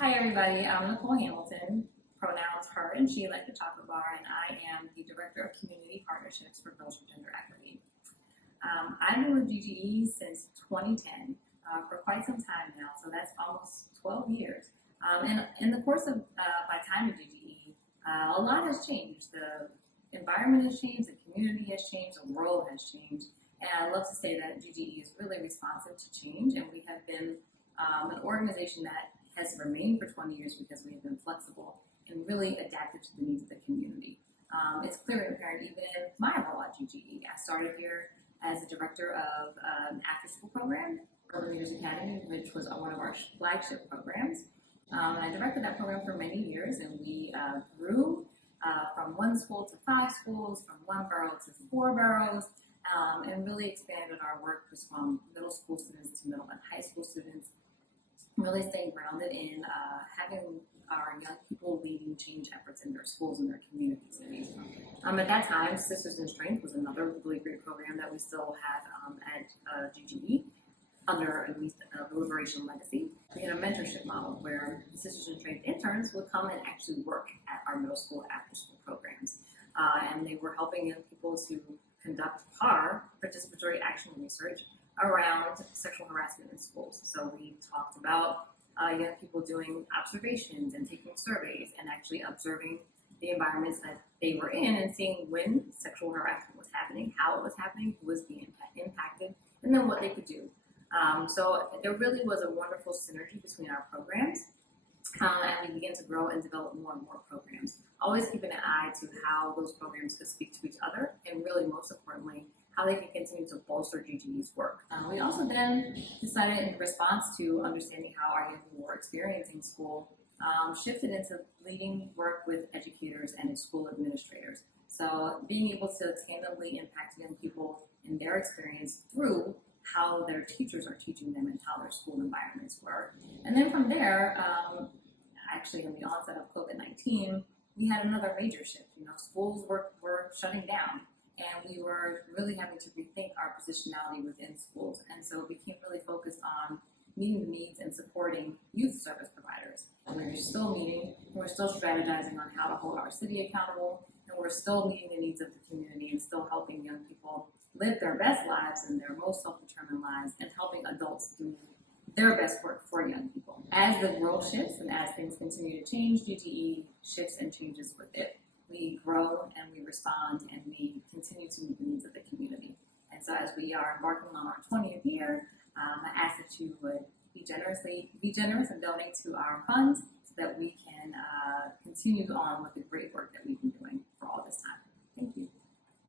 Hi everybody, I'm Nicole Hamilton, pronouns her and she like the chocolate bar, and I am the Director of Community Partnerships for Girls for Gender Equity. I've been with GGE since 2010, for quite some time now, so that's almost 12 years. And in the course of my time at GGE, a lot has changed. The environment has changed, the community has changed, the world has changed, and I love to say that GGE is really responsive to change, and we have been an organization that has remained for 20 years because we have been flexible and really adapted to the needs of the community. It's clearly apparent even in my role at GGE. I started here as the director of an after-school program, Urban Leaders Academy, which was one of our flagship programs. And I directed that program for many years, and we grew from one school to 5 schools, from 1 borough to 4 boroughs, and really expanded our work from middle school students to middle and high school students, really staying grounded in having our young people leading change efforts in their schools and their communities. At that time, Sisters in Strength was another really great program that we still had at GGE under the Liberation Legacy. We had a mentorship model where the Sisters in Strength interns would come and actually work at our middle school after-school programs. And they were helping young people to conduct PAR, participatory action research, around sexual harassment in schools. So we talked about young people doing observations and taking surveys and actually observing the environments that they were in and seeing when sexual harassment was happening, how it was happening, who was being impacted, and then what they could do. So there really was a wonderful synergy between our programs, and we began to grow and develop more and more programs, always keeping an eye to how those programs could speak to each other, and really most importantly, how they can continue to bolster GGE's work. We also then decided, in response to understanding how our young people were experiencing school, shifted into leading work with educators and school administrators. So being able to tangibly impact young people in their experience through how their teachers are teaching them and how their school environments were. And then from there, actually in the onset of COVID-19, we had another major shift. Schools were shutting down, and we were really having to rethink our positionality within schools. And so it became really focused on meeting the needs and supporting youth service providers. And we're still meeting, we're still strategizing on how to hold our city accountable, and we're still meeting the needs of the community and still helping young people live their best lives and their most self-determined lives, and helping adults do their best work for young people. As the world shifts and as things continue to change, GGE shifts and changes with it. We grow and we respond and we continue to meet the needs of the community. And so as we are embarking on our 20th year, I ask that you would be generous and donate to our funds so that we can continue on with the great work that we've been doing.